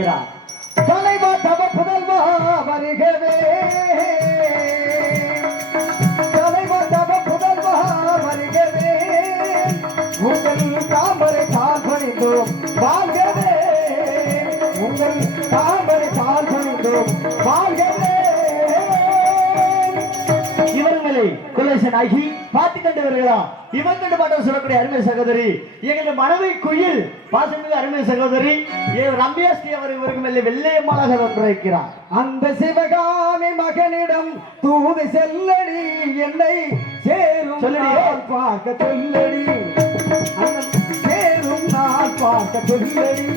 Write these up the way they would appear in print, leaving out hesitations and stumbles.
இருக்கிறார். தலைவா தவ புதல்வா வருகவே, தலைவா தவ புதல்வா வருகவே, உங்கள் தாமரை கால் பணிந்தோம் வாழ்கவே, உங்கள் தாமரை கால் பணிந்தோம் வாழ்கவே. இவர்களை குலேசனாகி பார்த்து கண்டு வருகிறா. இவன் கண்டு பாட்டம் சொல்லக்கூடிய அருமை சகோதரி எங்களது மனைவி குயில் பாசமிகு அருமை சகோதரி ரம்யா ஸ்ரீ அவர் இவருக்கு மேலே வெள்ளையம்மாளாக ஒன்றிருக்கிறார். அந்த சிவகாமி மகனிடம் தூது செல்லடி, என்னை சேரும் நான் பார்க்க சொல்லடி, சேரும் நான் பார்க்க சொல்லடி,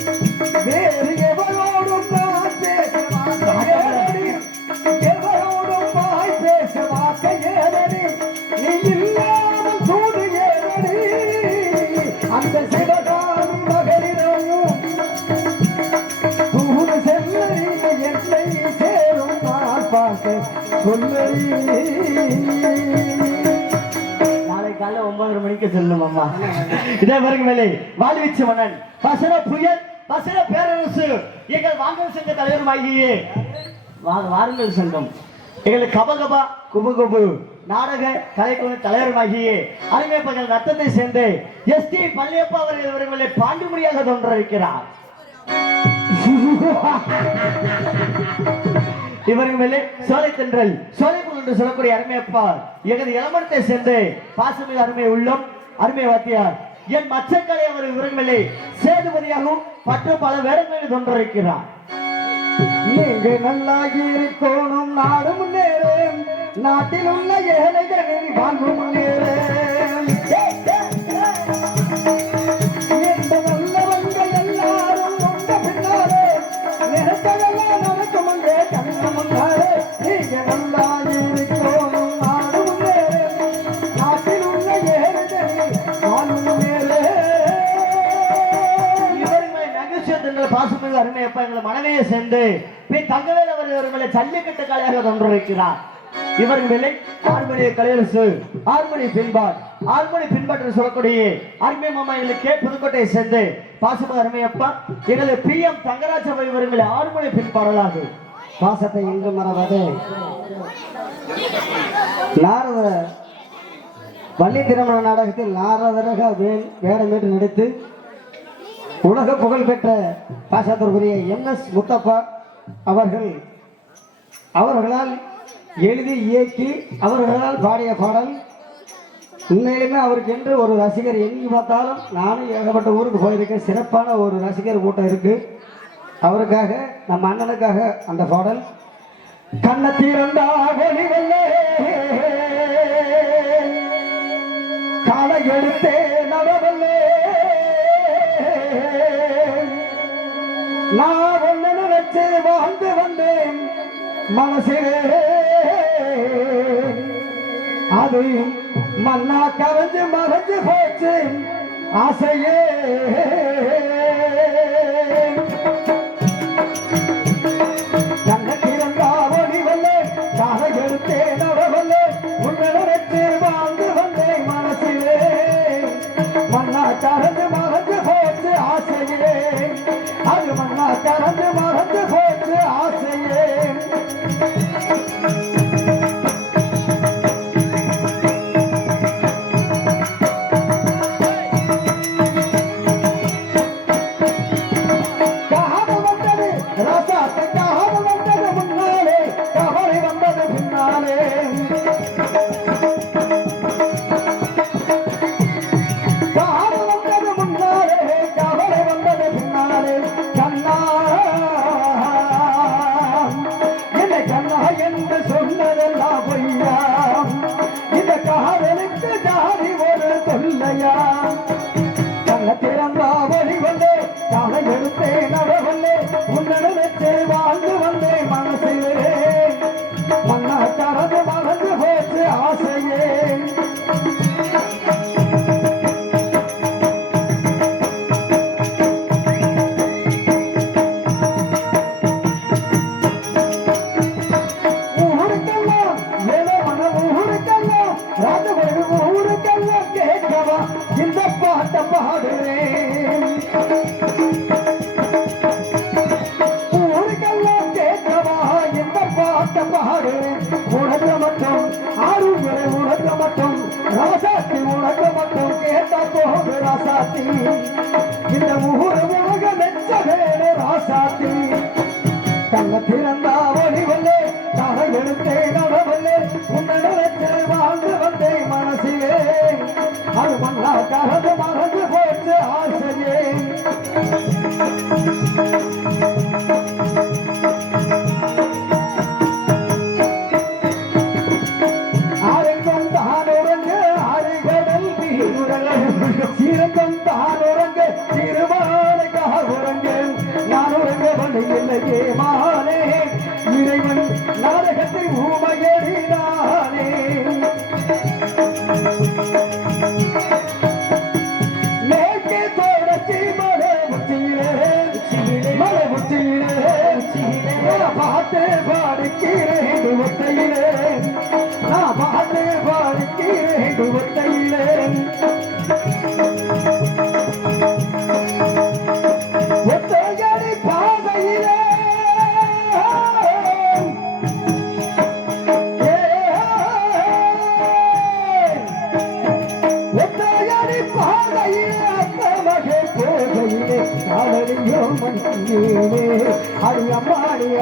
வேறு எவரோடும் நான் பேச மாட்டேன், எவரோடும் வாய் பேச மாட்டேன், நீ இல்லாமல் தூது ஏறடி. அந்த சிவகாமி மகளிடமும் தூது செல்லடி, என்னை சேரும் நான் பார்க்க சொல்லடி. நாளை காலை 9:30 மணிக்கு செல்லும் அம்மா. இதே பிறகு மேலே வாழ்வீச்சு மன்னன் வசன புயல் வசன பேரரசு எங்கள் வாங்கல் சங்க தலைவருமாகியே வாருங்கள் சங்கம் எங்களுக்கு கபகபா குபுகுபு நாடக கலைக்குழு தலைவருமாகிய அருமை பகல் ரத்தத்தை சேர்ந்து எஸ்டி பள்ளியப்பா அவர்கள் இவர்களை பாண்டுமுடியாக தோன்றிருக்கிறார். இவர்கள் மேலே சோலை தென்றல் சோலைக்குள் என்று சொல்லக்கூடிய அருமையப்பா எங்களது இளமரத்தை சேர்ந்து பாசமிகு அருமை உள்ளம் அருமை வாத்தியார் என் மச்சக்கலை அவர் இவர்கள் மேலே சேதுபதியாகவும் மற்றும் பல வேடங்களில் தோன்றிருக்கிறார். நீங்க நல்லாகி இருக்கணும், நாடு முன்னேறும், நாட்டில் உள்ள ஏழைகளில் வாழ்வு முன்னேறும், எந்த நல்லவங்க எல்லாரும் உங்க பின்னாலே நினைத்ததெல்லாம் நடக்கும் அங்கே கண்ண முன்னாலே. நீங்க நல்லாகி இருக்கணும், நாடு முன்னேறும், நாட்டில் உள்ள ஏழைகளில் வாழ்வு முன்னேறும். இவர்களை நகைச்சுவை பாசமிகு அருமையப்பா எங்களை மனைவியை சேர்ந்து தங்கவேல் அவர் இவர்களை ஜல்லிக்கட்டு கலையாக தோன்றிருக்கிறார். இவர்களை ஆர்மணி கலையரசு ஆர்மணி பின்பாட் ஆர்மணி பின்பாட்டு சொல்லக்கூடிய அருமை மாமா எங்களுக்கு புதுக்கோட்டையை சேர்ந்து பாசமிகு அருமையப்பா எங்களை PM தங்கராஜ் இவர்களை ஆர்மணி பின்பாடலாக பாசத்தை எங்கு மறவது நாரத வள்ளி திருமண நாடகத்தில் நாரதராக வேடமேற்று நடித்து உலக புகழ் பெற்ற பாசத்திற்குரிய MS முத்தப்பா அவர்களால் எழுதி இயக்கி அவர்களால் பாடிய பாடல். உண்மையிலுமே அவருக்கு என்று ஒரு ரசிகர் எங்கே பார்த்தாலும் நானும் ஏகப்பட்ட ஊருக்கு போயிருக்கேன். சிறப்பான ஒரு ரசிகர் கூட்டம் இருக்கு. அவருக்காக நம்ம அண்ணனுக்காக அந்த பாடல். கண்ணத்திரண்டா ஒளிவல்லே காலை எழுத்தே நவவல்லே நான் ஒன்னு நினைச்சு வாழ்ந்து வந்தேன் மனசிலே, அது மண்ணா கரைஞ்சு மறைஞ்சு போச்சு ஆசையே. கண்ணத்திரண்டா ஒளிவல்லே காலை எழுத்தே நவவல்லே உன்னை நினைச்சு வாழ்ந்து வந்தேன் மனசிலே, மண்ணா கரைஞ்சு மறைஞ்சு போச்சு ஆசையே, அது மண்ணா கரைஞ்சு மறைஞ்சு போச்சு ஆசையே. கண்ணத்திரண்டா ஒளிவல்லே காலை எழுத்தே நவவல்லே உன்னை நினைச்சே வாழ்ந்து வந்தேன் மனசிலே, மண்ணா கரைஞ்சு மறைஞ்சு போச்சு ஆசையே. ஊருக்கெல்லாம் ஏதோ மன ஊருக்கெல்லாம் ராஜபடி ஊருக்கெல்லாம் கேட்கவா இந்த பாட்ட பாடுறேன். ராசாத்தி இந்த ஊர் உலக மெச்ச வேலை ராசாத்தி கண்ண திறந்தா ஒளிவல்லே தலை எடுத்தே நடவல்லே உன்னட வச்சு வாழ்ந்து வந்தே மனசிலே அது மண்ணா கரது மறந்து போச்சு ஆசையே ஆரங்கம் தான் உறங்க ஆறுகடல் சீரங்கம் தான் உறங்க திருவாரக்காக உறங்க நான் உறங்க வழியில்லையே மானே இறைவன் நாடகத்தை ஊமையடினானே மேற்கே தோடச்சி மலை உச்சியிலே பார்த்து பாடிக்கிறேன் ஒத்தையிலே நான் பார்த்து பாடிக்கிறேன் ஒத்தையிலே ஒத்தையடி பாதையிலே ஒத்தையடி பாதையிலே அத்தமகே போகையிலே காவலியோ மணியே அடி அம்மாடிய